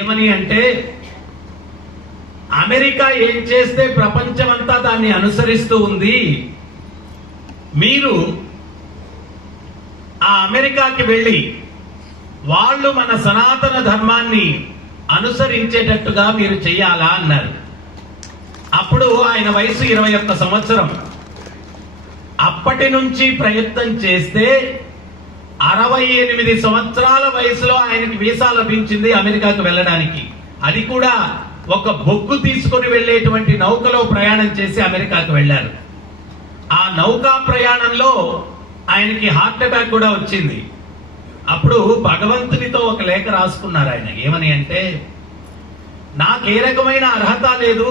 ఏమని అంటే అమెరికా ఏం చేస్తే ప్రపంచమంతా దాన్ని అనుసరిస్తూ ఉంది. మీరు ఆ అమెరికాకి వెళ్ళి వాళ్ళు మన సనాతన ధర్మాన్ని అనుసరించేటట్టుగా మీరు చెయ్యాలా అన్నారు. అప్పుడు ఆయన వయసు 21 సంవత్సరం. అప్పటి నుంచి ప్రయత్నం చేస్తే 68 సంవత్సరాల వయసులో ఆయనకి వీసా లభించింది అమెరికాకు వెళ్ళడానికి. అది కూడా ఒక బొగ్గు తీసుకొని వెళ్ళేటువంటి నౌకలో ప్రయాణం చేసి అమెరికాకు వెళ్ళారు. ఆ నౌకా ప్రయాణంలో ఆయనకి హార్ట్ అటాక్ కూడా వచ్చింది. అప్పుడు భగవంతునితో ఒక లేఖ రాసుకున్నారు ఆయన. ఏమని అంటే, నాకే రకమైన అర్హత లేదు,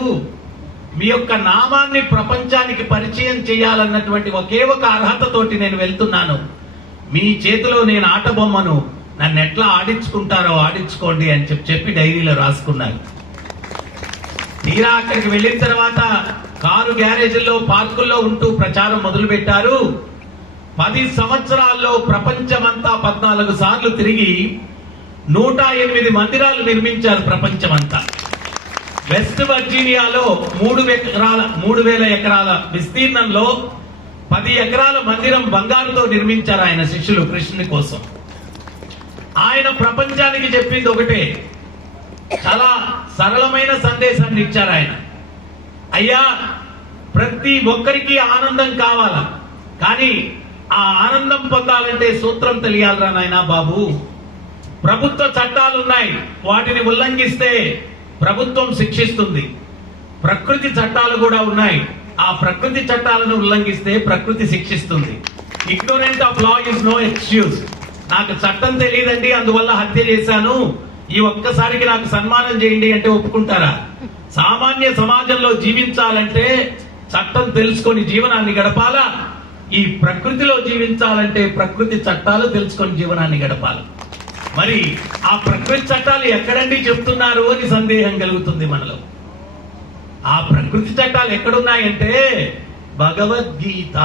మీ యొక్క నామాన్ని ప్రపంచానికి పరిచయం చేయాలన్నటువంటి ఒకే ఒక అర్హతతోటి నేను వెళ్తున్నాను. మీ చేతిలో నేను ఆట బొమ్మను, నన్ను ఎట్లా ఆడించుకుంటారో ఆడించుకోండి అని చెప్పి డైరీలో రాసుకున్నారు. తీరా అక్కడికి వెళ్ళిన తర్వాత కారు గ్యారేజీల్లో పార్కుల్లో ఉంటూ ప్రచారం మొదలు పెట్టారు. 10 సంవత్సరాల్లో ప్రపంచమంతా 14 సార్లు తిరిగి 108 మందిరాలు నిర్మించారు ప్రపంచమంతా. వెస్ట్ వర్జీనియాలో 3,000 ఎకరాల విస్తీర్ణంలో 10 ఎకరాల మందిరం బంగారుతో నిర్మించారు ఆయన శిష్యులు కృష్ణుని కోసం. ఆయన ప్రపంచానికి చెప్పింది ఒకటే, చాలా సరళమైన సందేశాన్ని ఇచ్చారు ఆయన. అయ్యా, ప్రతి ఒక్కరికి ఆనందం కావాలా, కానీ ఆ ఆనందం పొందాలంటే సూత్రం తెలియాలరా నాయనా బాబు. ప్రభుత్వ చట్టాలు ఉన్నాయి, వాటిని ఉల్లంఘిస్తే ప్రభుత్వం శిక్షిస్తుంది. ప్రకృతి చట్టాలు కూడా ఉన్నాయి, ఆ ప్రకృతి చట్టాలను ఉల్లంఘిస్తే ప్రకృతి శిక్షిస్తుంది. Ignorant of law is no excuse. నాకు చట్టం తెలియదండి, అందువల్ల హత్య చేశాను, ఈ ఒక్కసారికి నాకు సన్మానం చేయండి అంటే ఒప్పుకుంటారా? సామాన్య సమాజంలో జీవించాలంటే చట్టం తెలుసుకొని జీవనాన్ని గడపాలా, ఈ ప్రకృతిలో జీవించాలంటే ప్రకృతి చట్టాలు తెలుసుకొని జీవనాన్ని గడపాలి. మరి ఆ ప్రకృతి చట్టాలు ఎక్కడండి చెప్తున్నారు అని సందేహం కలుగుతుంది మనలో. ఆ ప్రకృతి చట్టాలు ఎక్కడున్నాయంటే భగవద్గీత.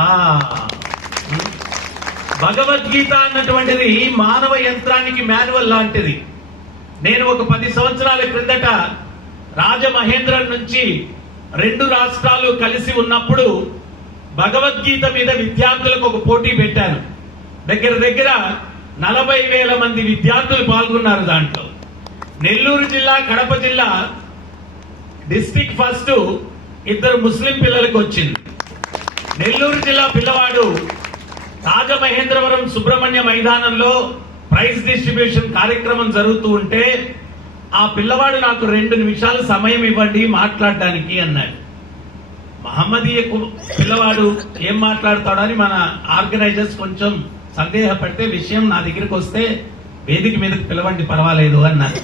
భగవద్గీత అన్నటువంటిది మానవ యంత్రానికి మాన్యువల్ లాంటిది. నేను ఒక 10 సంవత్సరాల క్రిందట రాజమహేంద్రం నుంచి 2 రాష్ట్రాలు కలిసి ఉన్నప్పుడు భగవద్గీత మీద విద్యార్థులకు ఒక పోటీ పెట్టాను. దగ్గర 40,000 మంది విద్యార్థులు పాల్గొన్నారు దాంట్లో. నెల్లూరు జిల్లా, కడప జిల్లా డిస్ట్రిక్ట్ ఫస్ట్ 2 ముస్లిం పిల్లలకు వచ్చింది. నెల్లూరు జిల్లా పిల్లవాడు రాజమహేంద్రవరం సుబ్రహ్మణ్య మైదానంలో ప్రైజ్ డిస్ట్రిబ్యూషన్ కార్యక్రమం జరుగుతూ ఉంటే ఆ పిల్లవాడు నాకు 2 నిమిషాలు సమయం ఇవ్వండి మాట్లాడడానికి అన్నాడు. మహమ్మదీయ పిల్లవాడు ఏం మాట్లాడతాడని మన ఆర్గనైజర్స్ కొంచెం సందేహపడితే, విషయం నా దగ్గరికి వస్తే వేదిక మీదకి పిలవండి పర్వాలేదు అన్నారు.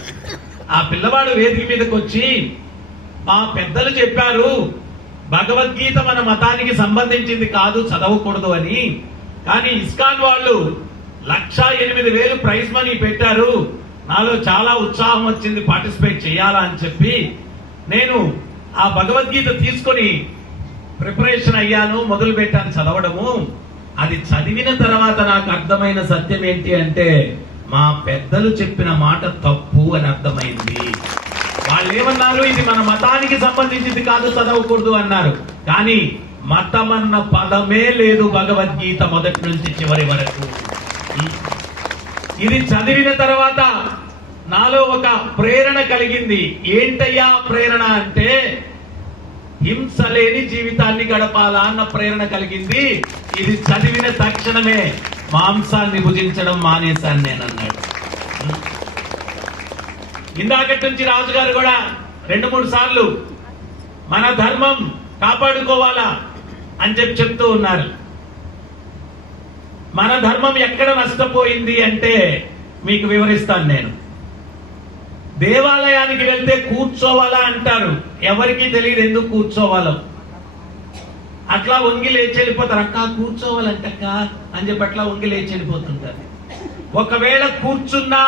ఆ పిల్లవాడు వేదిక మీదకి వచ్చి, మా పెద్దలు చెప్పారు భగవద్గీత మన మతానికి సంబంధించింది కాదు, చదవకూడదు అని, కానీ ఇస్కాన్ వాళ్ళు 1,08,000 ప్రైజ్ మనీ పెట్టారు, నాలో చాలా ఉత్సాహం వచ్చింది, పార్టిసిపేట్ చేయాలా అని చెప్పి నేను ఆ భగవద్గీత తీసుకొని ప్రిపరేషన్ అయ్యాను, మొదలు పెట్టాను చదవడము. అది చదివిన తర్వాత నాకు అర్థమైన సత్యం ఏంటి అంటే, మా పెద్దలు చెప్పిన మాట తప్పు అని అర్థమైంది. వాళ్ళు ఏమన్నారు, ఇది మన మతానికి సంబంధించింది కాదు, చదవకూడదు అన్నారు. కానీ మతం అన్న పదమే లేదు భగవద్గీత మొదటి నుంచి చివరి వరకు. ఇది చదివిన తర్వాత నాలో ఒక ప్రేరణ కలిగింది. ఏంటయ్యా ప్రేరణ అంటే, హింస లేని జీవితాన్ని గడపాలా అన్న ప్రేరణ కలిగింది. ఇది చదివిన తక్షణమే మాంసాన్ని భుజించడం మానేశాను నేను అన్నాడు. ఇందాకటి నుంచి రాజుగారు కూడా 2-3 సార్లు మన ధర్మం కాపాడుకోవాలా అని చెప్తూ ఉన్నారు. మన ధర్మం ఎక్కడ నష్టపోయింది అంటే మీకు వివరిస్తాను నేను. దేవాలయానికి వెళ్తే కూర్చోవాలా అంటారు, ఎవరికి తెలియదు ఎందుకు కూర్చోవాలో. అట్లా వంగి లేచి వెళ్ళిపోతారు. అక్క కూర్చోవాలంటక్క అని చెప్పి అట్లా వంగి లేచి వెళ్ళిపోతుంటారు. ఒకవేళ కూర్చున్నా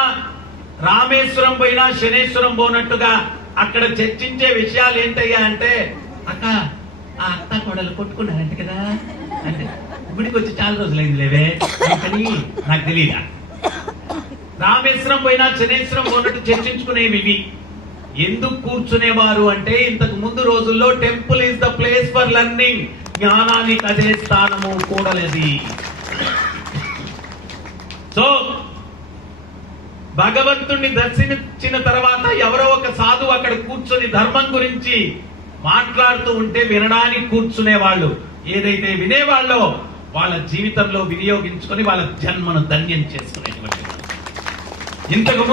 రామేశ్వరం పోయినా శనేశ్వరం పోనట్టుగా అక్కడ చర్చించే విషయాలు ఏంటయ్యా అంటే, అక్క ఆ అత్త కోడలు కొట్టుకున్నారంట కదా అంటే, గుడికి వచ్చి చాలా రోజులైంది లేవే కానీ నాకు తెలియదా రామేశ్వరం పోయినా శనేశ్వరం పోయినట్టు చర్చించుకునేవి ఇవి. ఎందుకు కూర్చునేవారు అంటే, ఇంతకు ముందు రోజుల్లో temple is the place for learning, జ్ఞానానికి అదే స్థానము కూడలేది. సో భగవంతుణ్ణి దర్శించిన తర్వాత ఎవరో ఒక సాధువు అక్కడ కూర్చొని ధర్మం గురించి మాట్లాడుతూ ఉంటే వినడానికి కూర్చునే వాళ్ళు, ఏదైతే వినేవాళ్ళో వాళ్ళ జీవితంలో వినియోగించుకొని వాళ్ళ జన్మను ధన్యం చేసుకునేటువంటి ఇంతకు